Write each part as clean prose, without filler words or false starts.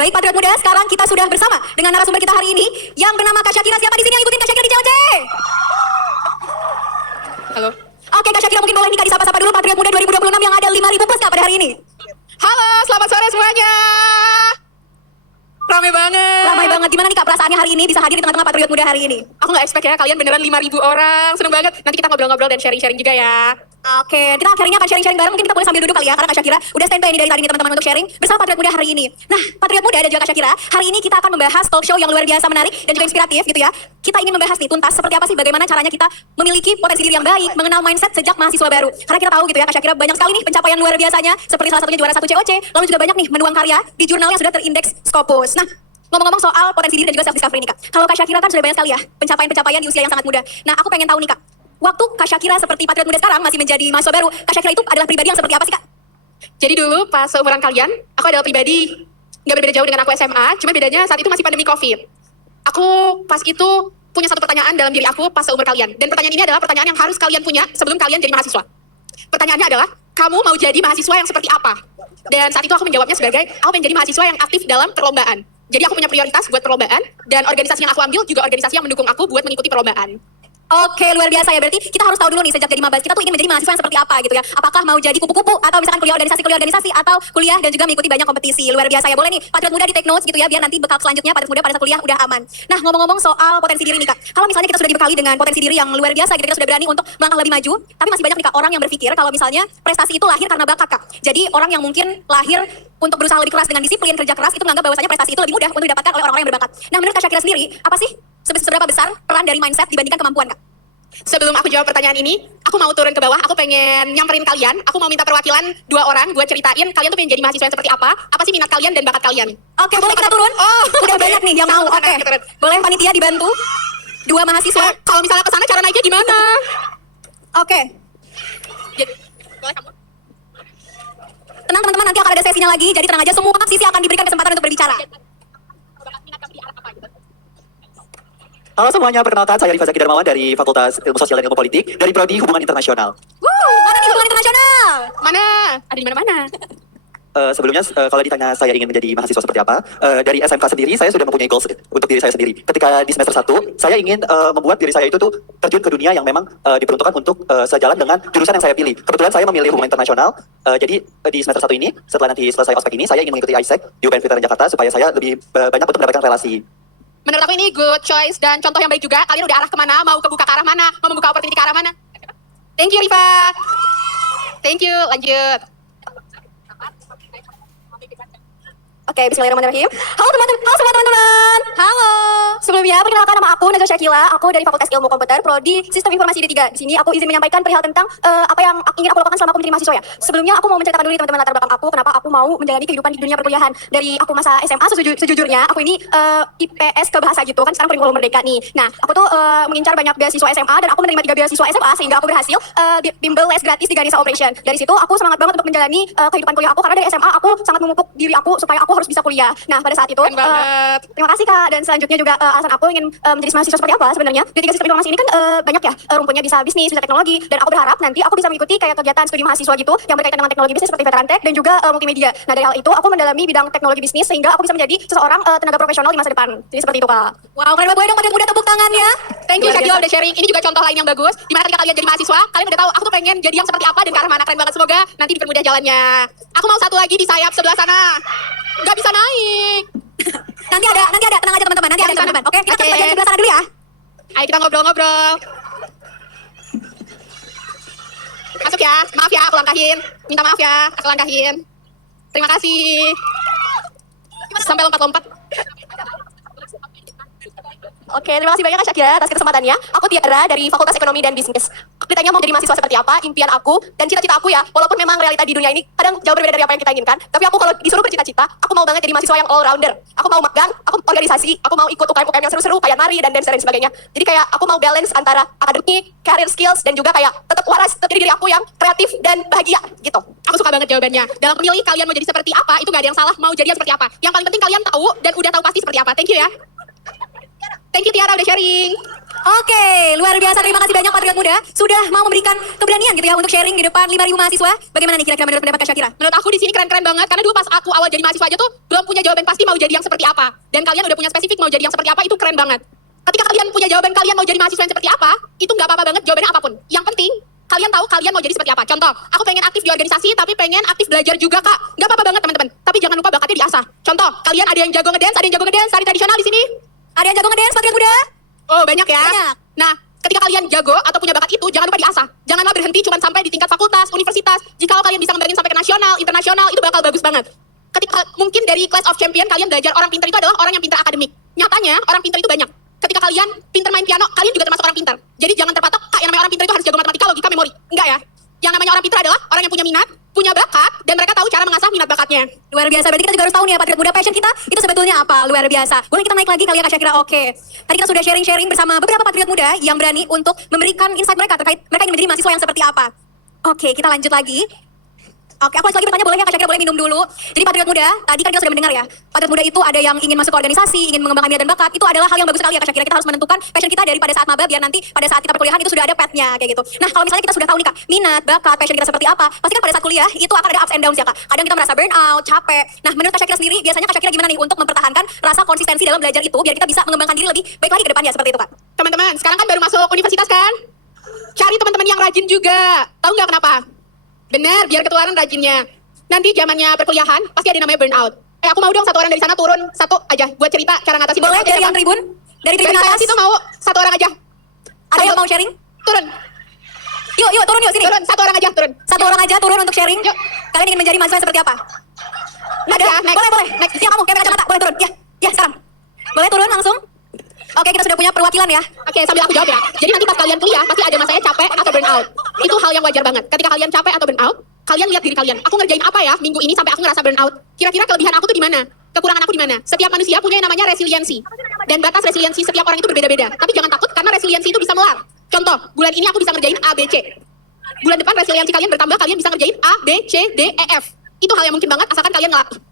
Baik Patriot Muda, sekarang kita sudah bersama dengan narasumber kita hari ini yang bernama Kak Syakira. Siapa di sini yang ikutin Kak Syakira di COC? Halo. Oke Kak Syakira, mungkin boleh nih Kak disapa-sapa dulu Patriot Muda 2026 yang ada 5.000 plus Kak pada hari ini. Halo, selamat sore semuanya. Ramai banget. Ramai banget, gimana nih Kak perasaannya hari ini bisa hadir di tengah-tengah Patriot Muda hari ini? Aku nggak expect ya, kalian beneran 5.000 orang. Seneng banget. Nanti kita ngobrol-ngobrol dan sharing-sharing juga ya. Oke, kita akhirnya akan sharing-sharing bareng. Mungkin kita boleh sambil duduk kali ya, karena Kak Syakira udah standby nih dari tadi nih teman-teman untuk sharing bersama Patriot Muda hari ini. Nah, Patriot Muda dan juga Kak Syakira, hari ini kita akan membahas talk show yang luar biasa menarik dan juga inspiratif gitu ya. Kita ingin membahas nih tuntas seperti apa sih bagaimana caranya kita memiliki potensi diri yang baik, mengenal mindset sejak mahasiswa baru. Karena kita tahu gitu ya Kak Syakira banyak sekali nih pencapaian luar biasanya, seperti salah satunya juara 1 COC, lalu juga banyak nih menuang karya di jurnal yang sudah terindeks Scopus. Nah, ngomong-ngomong soal potensi diri dan juga self discovery nih Kak. Kalau Kak Syakira kan sudah banyak sekali ya pencapaian-pencapaian di usia yang sangat muda. Nah, aku pengen tahu nih Kak, waktu Kak Syakira seperti Patriot Muda sekarang masih menjadi mahasiswa baru, Kak Syakira itu adalah pribadi yang seperti apa sih Kak? Jadi dulu pas seumuran kalian, aku adalah pribadi nggak berbeda jauh dengan aku SMA, cuma bedanya saat itu masih pandemi COVID. Aku pas itu punya satu pertanyaan dalam diri aku pas seumur kalian. Dan pertanyaan ini adalah pertanyaan yang harus kalian punya sebelum kalian jadi mahasiswa. Pertanyaannya adalah, kamu mau jadi mahasiswa yang seperti apa? Dan saat itu aku menjawabnya sebagai, aku pengen jadi mahasiswa yang aktif dalam perlombaan. Jadi aku punya prioritas buat perlombaan, dan organisasi yang aku ambil juga organisasi yang mendukung aku buat mengikuti perlombaan. Oke, luar biasa ya. Berarti kita harus tahu dulu nih sejak jadi mabas, kita tuh ingin menjadi mahasiswa yang seperti apa gitu ya. Apakah mau jadi kupu-kupu atau misalkan kuliah organisasi atau kuliah dan juga mengikuti banyak kompetisi. Luar biasa ya. Boleh nih Patriot Muda di take notes gitu ya biar nanti bekal selanjutnya Patriot Muda pada saat kuliah udah aman. Nah, ngomong-ngomong soal potensi diri nih Kak. Kalau misalnya kita sudah dibekali dengan potensi diri yang luar biasa gitu, kita sudah berani untuk melangkah lebih maju, tapi masih banyak nih Kak orang yang berpikir kalau misalnya prestasi itu lahir karena bakat Kak. Jadi orang yang mungkin lahir untuk berusaha lebih keras dengan disiplin, kerja keras itu menganggap bahwasanya prestasi itu lebih mudah untuk didapatkan oleh orang-orang yang berbakat. Nah, menurut Kak Syakira sendiri, apa sih seberapa besar peran dari mindset dibandingkan kemampuan Kak? Sebelum aku jawab pertanyaan ini, aku mau turun ke bawah, aku pengen nyamperin kalian, aku mau minta perwakilan 2 orang buat ceritain kalian tuh pengen jadi mahasiswa yang seperti apa sih minat kalian dan bakat kalian. Oke, boleh kita turun? Oh, udah oke. banyak nih yang mau. Oke, boleh panitia dibantu 2 mahasiswa. Kalau misalnya kesana cara naiknya gimana? Oke, Jadi, boleh kamu? tenang teman-teman, nanti akan ada sesinya lagi. Jadi tenang aja, semua sisi akan diberikan kesempatan untuk berbicara. Halo semuanya, perkenalkan saya Rifa Zaki Darmawan dari Fakultas Ilmu Sosial dan Ilmu Politik dari Prodi Hubungan Internasional. Mana nih hubungan internasional? Mana? Ada di mana-mana. Sebelumnya, kalau ditanya saya ingin menjadi mahasiswa seperti apa, dari SMK sendiri saya sudah mempunyai goals untuk diri saya sendiri. Ketika di semester 1, saya ingin membuat diri saya itu tuh terjun ke dunia yang memang diperuntukkan untuk sejalan dengan jurusan yang saya pilih. Kebetulan saya memilih hubungan internasional, jadi di semester 1 ini, setelah nanti selesai ospek ini, saya ingin mengikuti ISEC di UPN Veteran Jakarta supaya saya lebih banyak untuk mendapatkan relasi. Menurut aku ini good choice dan contoh yang baik juga. Kalian udah arah kemana, mau kebuka ke arah mana, mau membuka opportunity ke arah mana. Thank you Rifa. Thank you, lanjut. Oke, bismillahirrahmanirrahim. Halo semua teman-teman. Halo. Sebelumnya, perkenalkan nama aku Najwa Syakila. Aku dari Fakultas Ilmu Komputer, Prodi Sistem Informasi D3. Di sini aku izin menyampaikan perihal tentang apa yang ingin aku lakukan selama aku menjadi mahasiswa ya. Sebelumnya aku mau menceritakan dulu nih teman-teman latar belakang aku, kenapa aku mau menjalani kehidupan di dunia perkuliahan. Dari aku masa SMA sejujurnya, aku ini IPS ke bahasa gitu kan sekarang kurikulum merdeka nih. Nah, aku tuh mengincar banyak beasiswa SMA dan aku menerima 3 beasiswa SMA sehingga aku berhasil bimbel les gratis di Ganesha Operation. Dari situ aku semangat banget untuk menjalani kehidupan kuliah aku karena dari SMA aku sangat memupuk diri aku supaya aku harus bisa kuliah. Nah, pada saat itu Keren banget. terima kasih Kak, dan selanjutnya juga alasan aku ingin menjadi mahasiswa seperti apa sebenarnya. Di 3 sistem informasi ini kan banyak ya rumputnya, bisa bisnis, bisa teknologi, dan aku berharap nanti aku bisa mengikuti kayak kegiatan studi mahasiswa gitu yang berkaitan dengan teknologi bisnis seperti Veteran Tech dan juga multimedia. Nah, dari hal itu aku mendalami bidang teknologi bisnis sehingga aku bisa menjadi seseorang tenaga profesional di masa depan. Jadi seperti itu Kak. Wow, keren banget. Boleh dong Patriot Muda tepuk tangannya. Thank you Luar Syakila biasa. udah sharing. Ini juga contoh lain yang bagus. Dimana ketika kalian jadi mahasiswa, kalian udah tahu aku tuh pengen jadi yang seperti apa dan ke arah mana. Keren banget, semoga nanti dipermudah jalannya. Aku mau satu lagi di sayap sebelah sana. Nggak bisa naik. Nanti ada, tenang aja teman-teman, nanti ada teman-teman. Oke, kita Oke. tetap di sebelah sana dulu ya. Ayo kita ngobrol-ngobrol. Masuk ya. Maaf ya, aku langkahin. Minta maaf ya, aku langkahin. Terima kasih. Sampai lompat-lompat. Oke, terima kasih banyak Kak Syakira atas kesempatannya. Aku Tiara dari Fakultas Ekonomi dan Bisnis. Ditanya mau jadi mahasiswa seperti apa, impian aku, dan cita-cita aku ya, walaupun memang realita di dunia ini kadang jauh berbeda dari apa yang kita inginkan, tapi aku kalau disuruh bercita-cita, aku mau banget jadi mahasiswa yang all-rounder. Aku mau magang, aku organisasi, aku mau ikut UKM-UKM yang seru-seru, kayak nari dan dancer dan sebagainya. Jadi kayak aku mau balance antara akademik, career skills, dan juga kayak tetap waras, tetap jadi diri aku yang kreatif dan bahagia, gitu. Aku suka banget jawabannya. Dalam memilih kalian mau jadi seperti apa, itu gak ada yang salah. Mau jadi yang seperti apa. Yang paling penting kalian tahu dan udah tahu pasti seperti apa. Thank you ya. Thank you Tiara udah sharing. Oke, luar biasa. Terima kasih banyak Patriot Muda sudah mau memberikan keberanian gitu ya untuk sharing di depan 5.000 mahasiswa. Bagaimana nih kira-kira menurut pendapat Kak Syakira? Menurut aku di sini keren-keren banget karena dulu pas aku awal jadi mahasiswa aja tuh belum punya jawaban pasti mau jadi yang seperti apa. Dan kalian udah punya spesifik mau jadi yang seperti apa, itu keren banget. Ketika kalian punya jawaban kalian mau jadi mahasiswa yang seperti apa, itu nggak apa-apa banget jawabannya apapun. Yang penting kalian tahu kalian mau jadi seperti apa. Contoh, aku pengen aktif di organisasi tapi pengen aktif belajar juga Kak. Nggak apa-apa banget teman-teman. Tapi jangan lupa bakatnya diasah. Contoh, kalian ada yang jago ngedance, ada yang jago ngedance, tari tradisional di sini. Ada yang jago ngedance Patriot Muda? Oh banyak ya. Banyak. Nah, ketika kalian jago atau punya bakat itu, jangan lupa diasah. Janganlah berhenti cuma sampai di tingkat fakultas, universitas. Jika kalian bisa ngembangin sampai ke nasional, internasional, itu bakal bagus banget. Ketika mungkin dari Class of Champion kalian belajar orang pintar itu adalah orang yang pintar akademik. Nyatanya orang pintar itu banyak. Ketika kalian pintar main piano, kalian juga termasuk orang pintar. Jadi jangan terpatok, Kak, yang namanya orang pintar itu harus jago matematika, logika, memori. Enggak ya. Yang namanya orang pintar adalah orang yang punya minat, punya bakat, dan mereka tahu cara mengasah minat bakatnya. Luar biasa, berarti kita juga harus tahu nih ya Patriot Muda, passion kita itu sebetulnya apa, luar biasa. Boleh kita naik lagi kali ya Kak Syakira, oke. Tadi kita sudah sharing-sharing bersama beberapa Patriot Muda yang berani untuk memberikan insight mereka terkait mereka ingin menjadi mahasiswa yang seperti apa. Oke, kita lanjut lagi. Oke, aku lagi bertanya, boleh ya Kak Syakira, boleh minum dulu. Jadi Patriot Muda, tadi kan kita sudah mendengar ya, Patriot Muda itu ada yang ingin masuk ke organisasi, ingin mengembangkan minat dan bakat, itu adalah hal yang bagus sekali ya Kak Syakira. Kita harus menentukan passion kita dari pada saat maba, biar nanti pada saat kita perkuliahan itu sudah ada path-nya, kayak gitu. Nah, kalau misalnya kita sudah tahu nih Kak, minat, bakat, passion kita seperti apa, pasti kan pada saat kuliah, itu akan ada ups and downs ya Kak. Kadang kita merasa burnout, capek. Nah, menurut Kak Syakira sendiri, biasanya Kak Syakira gimana nih untuk mempertahankan rasa konsistensi dalam belajar itu, biar kita bisa mengembangkan diri lebih baik lagi ke depannya, seperti itu Kak? Teman-teman, sekarang kan baru masuk universitas kan? Cari teman-teman yang rajin juga. Tahu nggak kenapa? Bener, biar ketularan rajinnya. Nanti zamannya perkuliahan, pasti ada namanya burnout. Aku mau dong satu orang dari sana turun, satu aja buat cerita cara ngatasin. Boleh dari yang tribun? Dari tribun saya atas? situ mau satu orang aja. Ada yang mau sharing? Turun, Yuk, turun yuk, sini. turun, satu orang aja, turun. Satu orang aja turun untuk sharing. Yuk. Kalian ingin menjadi mahasiswa seperti apa? Next ya, next. Boleh. Next. Ya kamu, kayak kacamata, boleh turun. Ya sekarang. Boleh turun langsung. Oke, kita sudah punya perwakilan ya. Oke, sambil aku jawab ya. Jadi nanti pas kalian kuliah, pasti ada masanya capek atau burnout. Itu hal yang wajar banget. Ketika kalian capek atau burnout, kalian lihat diri kalian. Aku ngerjain apa ya minggu ini sampai aku ngerasa burnout? Kira-kira kelebihan aku tuh di mana? Kekurangan aku di mana? Setiap manusia punya yang namanya resiliensi. Dan batas resiliensi setiap orang itu berbeda-beda. Tapi jangan takut karena resiliensi itu bisa melar. Contoh, bulan ini aku bisa ngerjain A, B, C. Bulan depan resiliensi kalian bertambah, kalian bisa ngerjain A, B, C, D, E, F. Itu hal yang mungkin banget asalkan kalian ngelatih.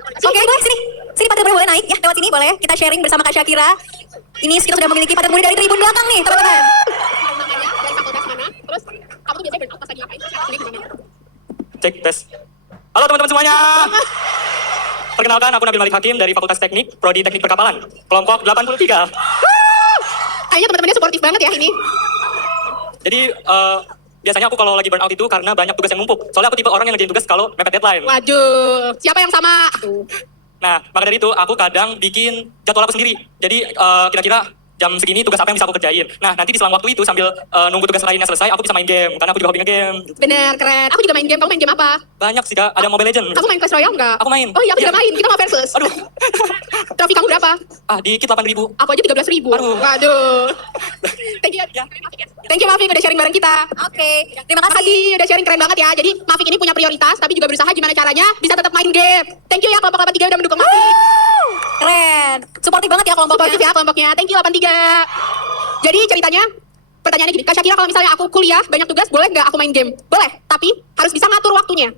Oke, boleh sini. Sini Patriot Muda boleh naik ya, lewat sini boleh. Kita sharing bersama Kak Syakira. Ini kita sudah memiliki Patriot Muda dari tribun belakang nih, teman-teman. Namanya dari fakultas mana? Terus kamu tuh biasanya burnout pas lagi ngapain? Ini gimana? Cek tes. Halo teman-teman semuanya. Perkenalkan, aku Nabil Malik Hakim dari Fakultas Teknik, Prodi Teknik Perkapalan, kelompok 83. Kayaknya teman-temannya suportif banget ya ini. Jadi biasanya aku kalau lagi burnout itu karena banyak tugas yang numpuk. Soalnya aku tipe orang yang ngerjain tugas kalau mepet deadline. Waduh, siapa yang sama? Aduh. Nah, maka dari itu aku kadang bikin jadwal aku sendiri. Jadi kira-kira jam segini tugas apa yang bisa aku kerjain. Nah, nanti di selang waktu itu sambil nunggu tugas lainnya selesai, aku bisa main game. Karena aku juga hobi nge-game. Bener, keren. Aku juga main game. Kamu main game apa? Banyak sih Kak, ada Mobile Legends. Kamu main Clash Royale nggak? Aku main. Oh iya, aku juga main. Kita mau versus. Aduh. Trofi kamu berapa? Dikit 8.000. Aku aja 13.000. Aduh. Waduh. Thank you. Ya. Thank you Mafik udah sharing bareng kita. Oke, terima kasih. Makasih udah sharing keren banget ya. Jadi Mafik ini punya prioritas tapi juga berusaha gimana caranya bisa tetap main game. Thank you ya kelompok 83 udah mendukung Mafik. Keren. Suportif banget ya kelompoknya. Suportif ya kelompoknya. Thank you 83. Jadi ceritanya pertanyaannya gini, Kak Syakira kalau misalnya aku kuliah banyak tugas boleh nggak aku main game? Boleh, tapi harus bisa ngatur waktunya.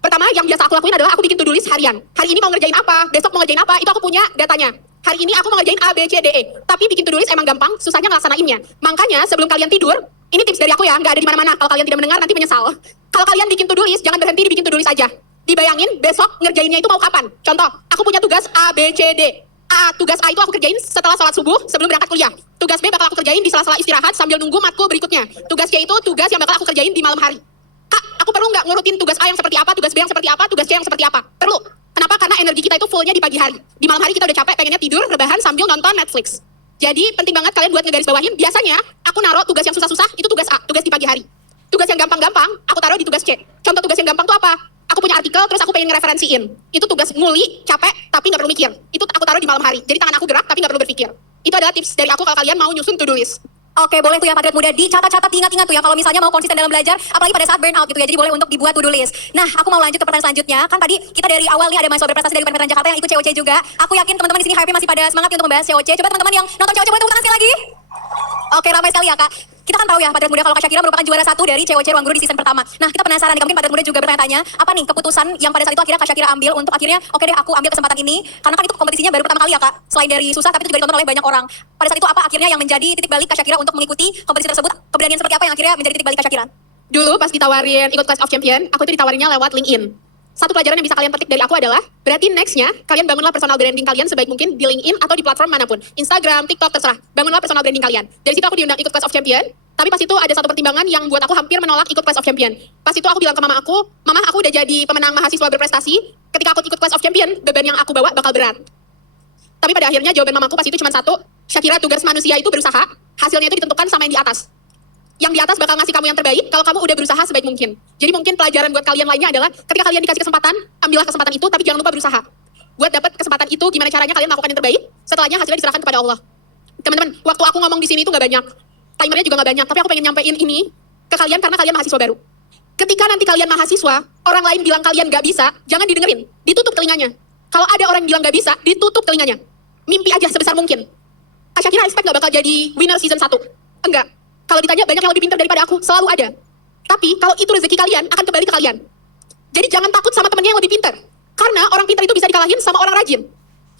Pertama yang biasa aku lakuin adalah aku bikin to-do list harian. Hari ini mau ngerjain apa, besok mau ngerjain apa, itu aku punya datanya. Hari ini aku mau ngerjain A, B, C, D, E. Tapi bikin to-do list emang gampang, susahnya ngelaksanainnya. Makanya sebelum kalian tidur, ini tips dari aku ya, nggak ada di mana-mana. Kalau kalian tidak mendengar nanti menyesal. Kalau kalian bikin to-do list, jangan berhenti dibikin to-do list aja. Dibayangin besok ngerjainnya itu mau kapan. Contoh, aku punya tugas A, B, C, D. Tugas A itu aku kerjain setelah sholat subuh sebelum berangkat kuliah. Tugas B bakal aku kerjain di sela-sela istirahat sambil nunggu matkul berikutnya. Tugas C itu tugas yang bakal aku kerjain di malam hari. Kak, aku perlu nggak ngurutin tugas A yang seperti apa, tugas B yang seperti apa, tugas C yang seperti apa? Perlu. Kenapa? Karena energi kita itu fullnya di pagi hari. Di malam hari kita udah capek, pengennya tidur, rebahan sambil nonton Netflix. Jadi penting banget kalian buat ngegaris bawahin. Biasanya aku naruh tugas yang susah-susah itu tugas A, tugas di pagi hari. Tugas yang gampang-gampang aku taruh di tugas C. Contoh tugas yang gampang tuh apa? Aku punya artikel terus aku pengen ngereferensiin. Itu tugas nguli, capek, tapi nggak perlu mikir. Itu aku taruh di malam hari. Jadi tangan aku gerak tapi nggak perlu berpikir. Itu adalah tips dari aku kalau kalian mau nyusun to-do list. Oke, boleh tuh ya Patriot Muda dicatat-catat, diingat-ingat tuh ya kalau misalnya mau konsisten dalam belajar, apalagi pada saat burnout gitu ya. Jadi boleh untuk dibuat to-do list. Nah, aku mau lanjut ke pertanyaan selanjutnya. Kan tadi kita dari awal nih ada mahasiswa berprestasi dari Universitas Jakarta yang ikut COC juga. Aku yakin teman-teman di sini HIP masih pada semangat untuk membahas COC. Coba teman-teman yang nonton COC boleh tepuk tangan sekali lagi. Oke, ramai sekali ya Kak. Kita kita kan tahu ya Patriot Muda kalau Kak Syakira merupakan juara 1 dari COC Ruang Guru di season pertama. Nah kita penasaran nih, mungkin Patriot Muda juga bertanya-tanya, apa nih keputusan yang pada saat itu akhirnya Kak Syakira ambil untuk akhirnya oke deh aku ambil kesempatan ini, karena kan itu kompetisinya baru pertama kali ya Kak, selain dari susah tapi itu juga ditonton oleh banyak orang. Pada saat itu apa akhirnya yang menjadi titik balik Kak Syakira untuk mengikuti kompetisi tersebut? Keberanian seperti apa yang akhirnya menjadi titik balik Kak Syakira? Dulu pas ditawarin ikut Clash of Champion, aku itu ditawarinnya lewat LinkedIn. Satu pelajaran yang bisa kalian petik dari aku adalah, berarti nextnya kalian bangunlah personal branding kalian sebaik mungkin di LinkedIn atau di platform manapun. Instagram, TikTok, terserah. Bangunlah personal branding kalian. Dari situ aku diundang ikut Clash of Champion, tapi pas itu ada satu pertimbangan yang buat aku hampir menolak ikut Clash of Champion. Pas itu aku bilang ke mama aku udah jadi pemenang mahasiswa berprestasi, ketika aku ikut Clash of Champion, beban yang aku bawa bakal berat. Tapi pada akhirnya jawaban mamaku pas itu cuma satu, Syakira, tugas manusia itu berusaha, hasilnya itu ditentukan sama yang di atas. Yang di atas bakal ngasih kamu yang terbaik kalau kamu udah berusaha sebaik mungkin. Jadi mungkin pelajaran buat kalian lainnya adalah ketika kalian dikasih kesempatan, ambillah kesempatan itu tapi jangan lupa berusaha. Buat dapat kesempatan itu gimana caranya kalian lakukan yang terbaik, setelahnya hasilnya diserahkan kepada Allah. Teman-teman, waktu aku ngomong di sini itu nggak banyak, timernya juga nggak banyak, tapi aku pengen nyampein ini ke kalian karena kalian mahasiswa baru. Ketika nanti kalian mahasiswa, orang lain bilang kalian nggak bisa, jangan didengerin, ditutup telinganya. Kalau ada orang yang bilang nggak bisa, ditutup telinganya. Mimpi aja sebesar mungkin. Kak Syakira expect nggak bakal jadi winner season 1? Enggak. Kalau ditanya banyak yang lebih pintar daripada aku, selalu ada. Tapi kalau itu rezeki kalian, akan kembali ke kalian. Jadi jangan takut sama temennya yang lebih pintar. Karena orang pintar itu bisa dikalahin sama orang rajin.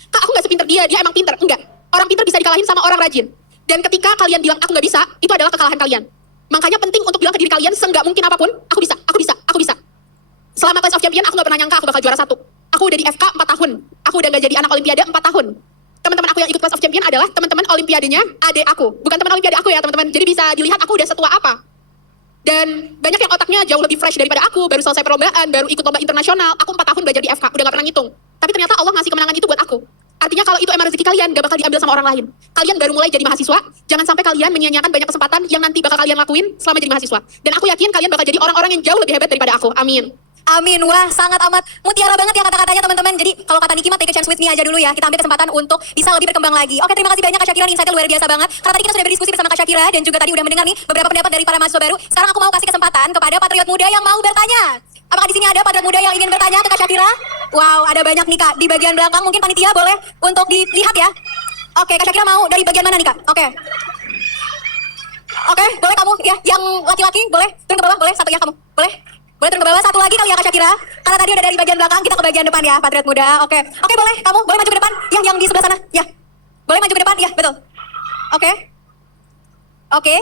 Kak, aku nggak sepintar dia emang pintar. Enggak. Orang pintar bisa dikalahin sama orang rajin. Dan ketika kalian bilang aku nggak bisa, itu adalah kekalahan kalian. Makanya penting untuk bilang ke diri kalian, seenggak mungkin apapun, aku bisa, aku bisa, aku bisa. Selama Clash of Champion, aku nggak pernah nyangka aku bakal juara 1. Aku udah di FK 4 tahun. Aku udah nggak jadi anak Olimpiade 4 tahun. Teman-teman aku yang ikut Clash of Champion adalah teman-teman Olimpiadenya adik aku. Bukan teman Olimpiade aku ya teman-teman. Jadi bisa dilihat aku udah setua apa. Dan banyak yang otaknya jauh lebih fresh daripada aku. Baru selesai perlombaan, baru ikut lomba internasional. Aku 4 tahun belajar di FK, udah gak pernah ngitung. Tapi ternyata Allah ngasih kemenangan itu buat aku. Artinya kalau itu emang rezeki kalian, gak bakal diambil sama orang lain. Kalian baru mulai jadi mahasiswa, jangan sampai kalian menyia-nyiakan banyak kesempatan yang nanti bakal kalian lakuin selama jadi mahasiswa. Dan aku yakin kalian bakal jadi orang-orang yang jauh lebih hebat daripada aku. Amin. Amin, wah sangat amat mutiara banget ya kata-katanya teman-teman. Jadi kalau kata Niki mah take a chance with me aja dulu ya. Kita ambil kesempatan untuk bisa lebih berkembang lagi. Oke, terima kasih banyak Kak Syakira, insight-nya luar biasa banget. Karena tadi kita sudah berdiskusi bersama Kak Syakira dan juga tadi udah mendengar nih beberapa pendapat dari para mahasiswa baru. Sekarang aku mau kasih kesempatan kepada patriot muda yang mau bertanya. Apakah di sini ada patriot muda yang ingin bertanya ke Kak Syakira? Wow, ada banyak nih Kak. Di bagian belakang mungkin panitia boleh untuk dilihat ya. Oke, Kak Syakira mau dari bagian mana nih Kak? Oke. Oke, boleh kamu ya, yang laki-laki boleh turun ke bawah, boleh satu ya kamu. Boleh? Boleh turun ke bawah satu lagi kali ya Kak Syakira. Karena tadi udah dari bagian belakang, kita ke bagian depan ya, patriot muda. Oke. Oke, boleh. Kamu boleh maju ke depan. Ya, yang di sebelah sana. Ya. Boleh maju ke depan. Ya, betul. Oke. Oke.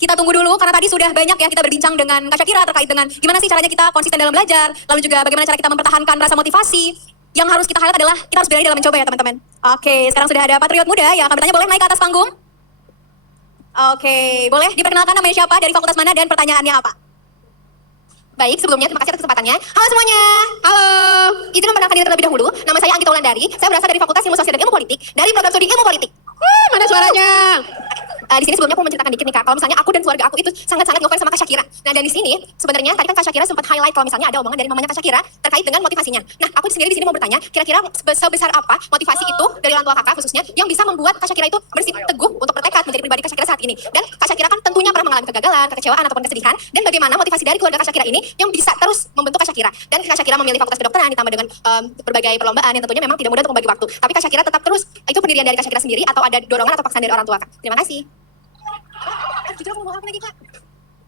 Kita tunggu dulu karena tadi sudah banyak ya kita berbincang dengan Kak Syakira terkait dengan gimana sih caranya kita konsisten dalam belajar, lalu juga bagaimana cara kita mempertahankan rasa motivasi. Yang harus kita highlight adalah kita harus berani dalam mencoba ya teman-teman. Oke, sekarang sudah ada patriot muda yang akan bertanya, boleh naik ke atas panggung? Oke, boleh diperkenalkan namanya siapa, dari fakultas mana, dan pertanyaannya apa? Baik, sebelumnya terima kasih atas kesempatannya. Halo semuanya. Halo. Izin memperkenalkan diri terlebih dahulu. Nama saya Anggita Wulandari. Saya berasal dari Fakultas Ilmu Sosial dan Ilmu Politik dari program studi Ilmu Politik. Mana suaranya? Di sini sebelumnya aku mau menceritakan dikit nih Kak. Kalau misalnya aku dan keluarga aku itu sangat-sangat ngefans sama Kak Syakira. Nah, dan di sini sebenarnya tadi kan Kak Syakira sempat highlight kalau misalnya ada omongan dari mamanya Kak Syakira terkait dengan motivasinya. Nah, aku sendiri di sini mau bertanya, kira-kira sebesar apa motivasi itu dari orang tua Kakak khususnya yang bisa membuat Kak Syakira itu teguh untuk bertekad menjadi pribadi Kak Syakira saat ini. Dan Kak Syakira kan tentunya pernah mengalami kegagalan, kekecewaan ataupun kesedihan, dan bagaimana motivasi dari keluarga Kak Syakira ini yang bisa terus membentuk Kak Syakira. Dan Kak Syakira memilih fakultas kedokteran ditambah dengan berbagai perlombaan yang tentunya memang tidak mudah untuk membagi waktu. Tapi Kak Syakira tetap terus, itu pendirian dari Kak Syakira sendiri atau ada dorongan atau paksaan dari orang tua Kak? Terima kasih. Jujur aku mau apa lagi Kak?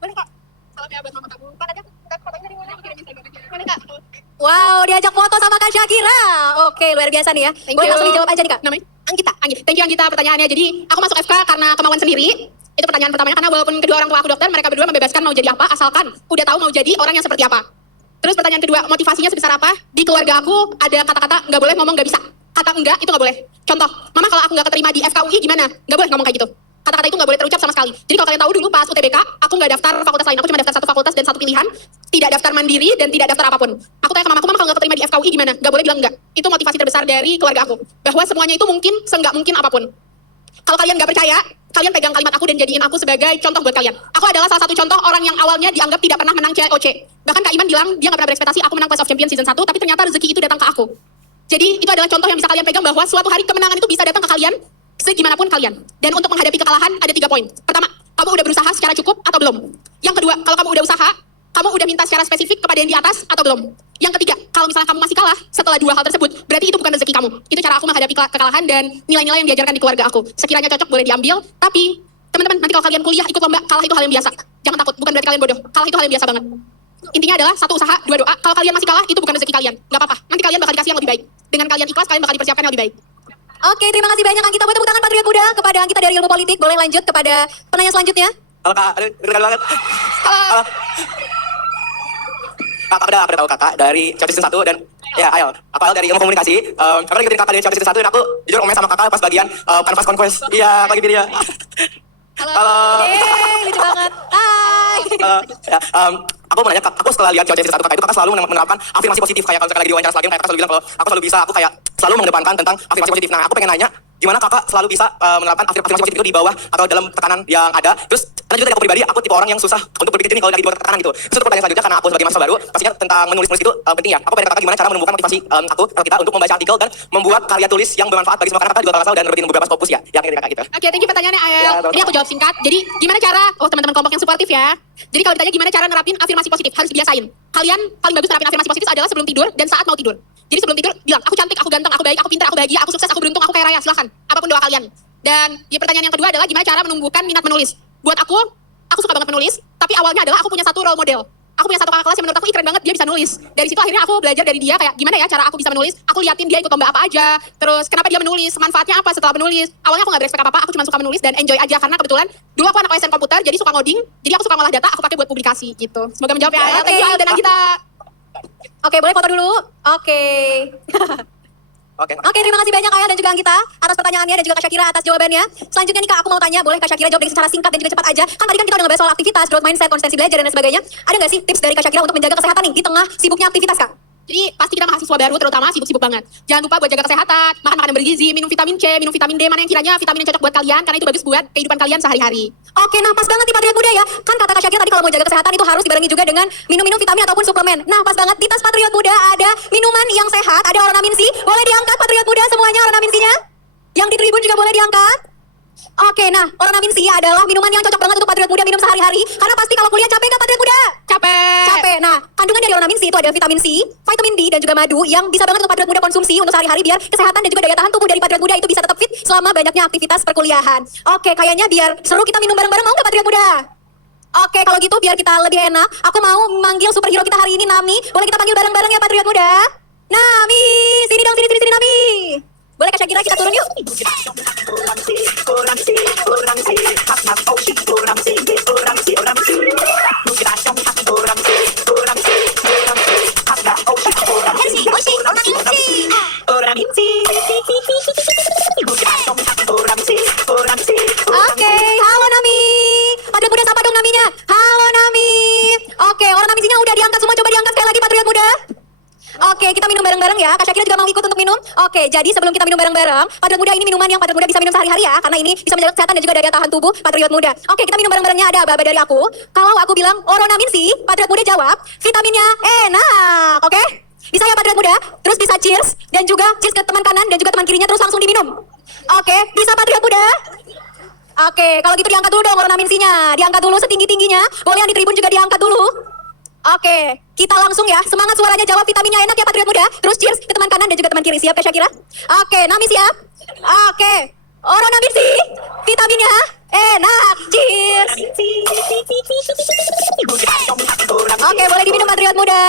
Boleh Kak? Salam ya buat mama kamu. Kak, ada fotonya dari mana? Boleh Kak? Wow, diajak foto sama Kak Syakira. Oke, luar biasa nih ya. Boleh langsung dijawab aja nih Kak. Namanya? Anggita. Thank you Anggita pertanyaannya. Jadi aku masuk FK karena kemauan sendiri. Itu pertanyaan pertamanya, karena walaupun kedua orang tua aku dokter, mereka berdua membebaskan mau jadi apa asalkan udah tahu mau jadi orang yang seperti apa. Terus pertanyaan kedua, motivasinya sebesar apa? Di keluarga aku ada kata-kata nggak boleh ngomong nggak bisa. Kata enggak itu nggak boleh. Contoh, mama kalau aku nggak keterima di FKUI gimana? Nggak boleh ngomong kayak gitu. Kata-kata itu nggak boleh terucap sama sekali. Jadi kalau kalian tahu dulu pas UTBK, aku nggak daftar fakultas lain, aku cuma daftar satu fakultas dan satu pilihan, tidak daftar mandiri dan tidak daftar apapun. Aku tanya ke mamaku, mama kalau nggak keterima di FKUI gimana? Nggak boleh bilang enggak. Itu motivasi terbesar dari keluarga aku, bahwa semuanya itu mungkin seenggak mungkin apapun. Kalau kalian nggak percaya, kalian pegang kalimat aku dan jadiin aku sebagai contoh buat kalian. Aku adalah salah satu contoh orang yang awalnya dianggap tidak pernah menang COC. Bahkan Kak Iman bilang dia nggak pernah berekspektasi aku menang Clash of Champions season 1, tapi ternyata rezeki itu datang ke aku. Jadi itu adalah contoh yang bisa kalian pegang bahwa suatu hari kemenangan itu bisa datang ke kalian segimanapun kalian. Dan untuk menghadapi kekalahan ada 3 poin. Pertama, kamu udah berusaha secara cukup atau belum? Yang kedua, kalau kamu udah usaha, kamu udah minta secara spesifik kepada yang di atas atau belum? Yang ketiga, kalau misalnya kamu masih kalah setelah 2 hal tersebut, berarti itu bukan rezeki kamu. Itu cara aku menghadapi kekalahan dan nilai-nilai yang diajarkan di keluarga aku. Sekiranya cocok boleh diambil, tapi Teman-teman, nanti kalau kalian kuliah ikut lomba, kalah itu hal yang biasa. Jangan takut, bukan berarti kalian bodoh. Kalah itu hal yang biasa banget. Intinya adalah satu usaha, dua doa. Kalau kalian masih kalah, itu bukan rezeki kalian. Nggak apa-apa. Nanti kalian bakal dikasih yang lebih baik. Dengan kalian ikhlas, kalian bakal dipersiapkan yang lebih baik. Oke, terima kasih banyak Anggita. Buat tepuk tangan Patriot Muda kepada Anggita dari Ilmu Politik. Boleh lanjut kepada penanya selanjutnya? Halo kak, aduh, deg-degan banget. Halo. Kak, aku udah tahu kakak dari Chapter Season 1 dan ya ayo, aku Al dari Ilmu Komunikasi. Aku lagi ngikutin kakak dari Chapter Season 1 dan aku jujur komen sama kakak pas bagian Canvas Conquest. Iya, pagi dia. Halo. Yeay, lucu banget. Hai. Ya, aku mau nanya, aku setelah lihat Chapter Season 1 kakak itu kakak selalu menerapkan afirmasi positif kayak kalau misalkan lagi diwawancara lagi kakak selalu bilang kalau aku selalu bisa, aku kayak selalu mengedepankan tentang afirmasi positif. Nah, aku pengen nanya gimana kakak selalu bisa menerapkan afirmasi positif itu di bawah atau dalam tekanan yang ada. Terus karena juga dari aku pribadi, aku tipe orang yang susah untuk berpikir jernih kalau lagi di bawah tekanan gitu. Terus untuk pertanyaan selanjutnya, karena aku sebagai mahasiswa baru, pastinya tentang menulis itu penting ya. Aku pengen kakak gimana cara menumbuhkan motivasi aku atau kita untuk membaca artikel dan membuat karya tulis yang bermanfaat bagi semua, karena kakak juga kalau dan nerbitin beberapa Scopus ya, yang ini kakak gitu. Oke, thank you pertanyaannya, Ael. Ya, betul. Ini aku jawab singkat. Jadi, gimana cara, teman-teman kelompok yang suportif ya. Jadi kalau ditanya gimana cara nerapin afirmasi positif, harus dibiasain. Kalian paling bagus nerapin afirmasi positif adalah sebelum tidur dan saat mau tidur. Jadi sebelum tidur, bilang, aku cantik, aku ganteng, aku baik, aku pintar, aku bahagia, aku sukses, aku beruntung, aku kaya raya, silahkan. Apapun doa kalian. Dan ya, pertanyaan yang kedua adalah gimana cara menumbuhkan minat menulis. Buat aku suka banget menulis, tapi awalnya adalah aku punya satu role model. Aku punya satu kakak kelas yang menurut aku keren banget, dia bisa nulis. Dari situ akhirnya aku belajar dari dia kayak gimana ya cara aku bisa menulis. Aku liatin dia ikut lomba apa aja, terus kenapa dia menulis, manfaatnya apa setelah menulis. Awalnya aku gak berekspek apa-apa, aku cuma suka menulis dan enjoy aja karena kebetulan dulu aku anak OSN komputer, jadi suka ngoding, jadi aku suka ngolah data, aku pakai buat publikasi gitu. Semoga menjawab ya. Thank you Ael dan Anggita. Oke, boleh foto dulu? Oke. Oke. Oke, terima kasih banyak Ayah dan juga Anggita atas pertanyaannya dan juga Kak Syakira atas jawabannya. Selanjutnya nih Kak, aku mau tanya, boleh Kak Syakira jawab dengan secara singkat dan juga cepat aja. Kan tadi kan kita udah ngebahas soal aktivitas, growth mindset, konsistensi belajar dan lain sebagainya. Ada nggak sih tips dari Kak Syakira untuk menjaga kesehatan nih di tengah sibuknya aktivitas Kak? Jadi pasti kita mahasiswa baru terutama sibuk-sibuk banget. Jangan lupa buat jaga kesehatan, makan makanan bergizi, minum vitamin C, minum vitamin D, mana yang kiranya vitamin yang cocok buat kalian karena itu bagus buat kehidupan kalian sehari-hari. Oke, nah pas banget nih Patriot Muda ya. Kan kata Kak Syakira tadi kalau mau jaga kesehatan itu harus dibarengi juga dengan minum-minum vitamin ataupun suplemen. Nah, pas banget di tas Patriot Muda ada minuman yang sehat, ada Ornamin C. Boleh diangkat Patriot Muda semuanya Ornamin C-nya? Yang di tribun juga boleh diangkat. Oke, nah Ornamin C adalah minuman yang cocok banget untuk Patriot Muda minum sehari-hari. Karena pasti kalau kuliah capek nggak Patriot Muda? Capek. Capek. Nah, kandungan dari Ornamin C itu ada vitamin C, vitamin D, dan juga madu yang bisa banget untuk Patriot Muda konsumsi untuk sehari-hari biar kesehatan dan juga daya tahan tubuh dari Patriot Muda itu bisa tetap fit selama banyaknya aktivitas perkuliahan. Oke, kayaknya biar seru kita minum bareng-bareng, mau nggak Patriot Muda? Oke, kalau gitu biar kita lebih enak, aku mau manggil superhero kita hari ini, Nami. Boleh kita panggil bareng-bareng ya Patriot Muda? Nami, sini dong, sini Nami. Boleh Kak Syakira kita turun yuk? Oke, halo Nami. Patriot Muda sapa dong Naminya. Halo Nami. Oke, orang Nami-nya udah diangkat semua, coba diangkat sekali lagi Patriot Muda. Oke, kita minum bareng-bareng ya. Kak Syakira juga mau ikut untuk minum. Oke, jadi sebelum kita minum bareng-bareng, Patriot Muda ini minuman yang Patriot Muda bisa minum sehari-hari ya, karena ini bisa menjaga kesehatan dan juga daya tahan tubuh Patriot Muda. Oke, kita minum bareng-barengnya, ada aba-aba dari aku. Kalau aku bilang Oronamin C, Patriot Muda jawab, vitaminnya enak. Oke? Bisa ya Patriot Muda? Terus bisa cheers dan juga cheers ke teman kanan dan juga teman kirinya terus langsung diminum. Oke, bisa Patriot Muda? Oke, kalau gitu diangkat dulu dong Oronamin C-nya. Diangkat dulu setinggi-tingginya. Boleh yang di tribun juga diangkat dulu. Oke, kita langsung ya. Semangat suaranya jawab vitaminnya enak ya Patriot Muda. Terus cheers ke teman kanan dan juga teman kiri. Siap Kak Syakira? Oke, Nami siap? Oke. Oronamin C, vitaminnya enak. Cheers. Oke, boleh diminum Patriot Muda.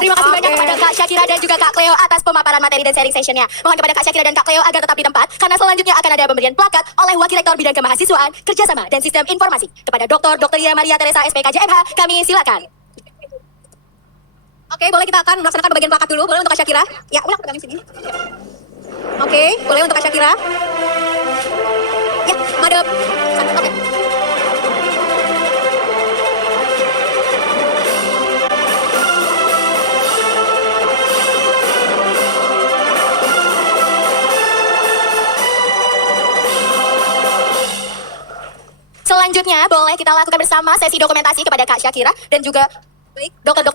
Terima kasih banyak kepada Kak Syakira dan juga Kak Cleo atas pemaparan materi dan sharing sessionnya. Mohon kepada Kak Syakira dan Kak Cleo agar tetap di tempat, karena selanjutnya akan ada pemberian plakat oleh Wakil Rektor Bidang Kemahasiswaan, Kerjasama dan Sistem Informasi kepada Dr. Ira Maria Teresa SPKJMH. Kami silakan. Oke, boleh kita akan melaksanakan bagian plakat dulu. Boleh untuk Kak Syakira? Ya, ulang pegangin sini. Oke, boleh untuk Kak Syakira. Ya, madep. Oke. Selanjutnya boleh kita lakukan bersama sesi dokumentasi kepada Kak Syakira dan juga dokter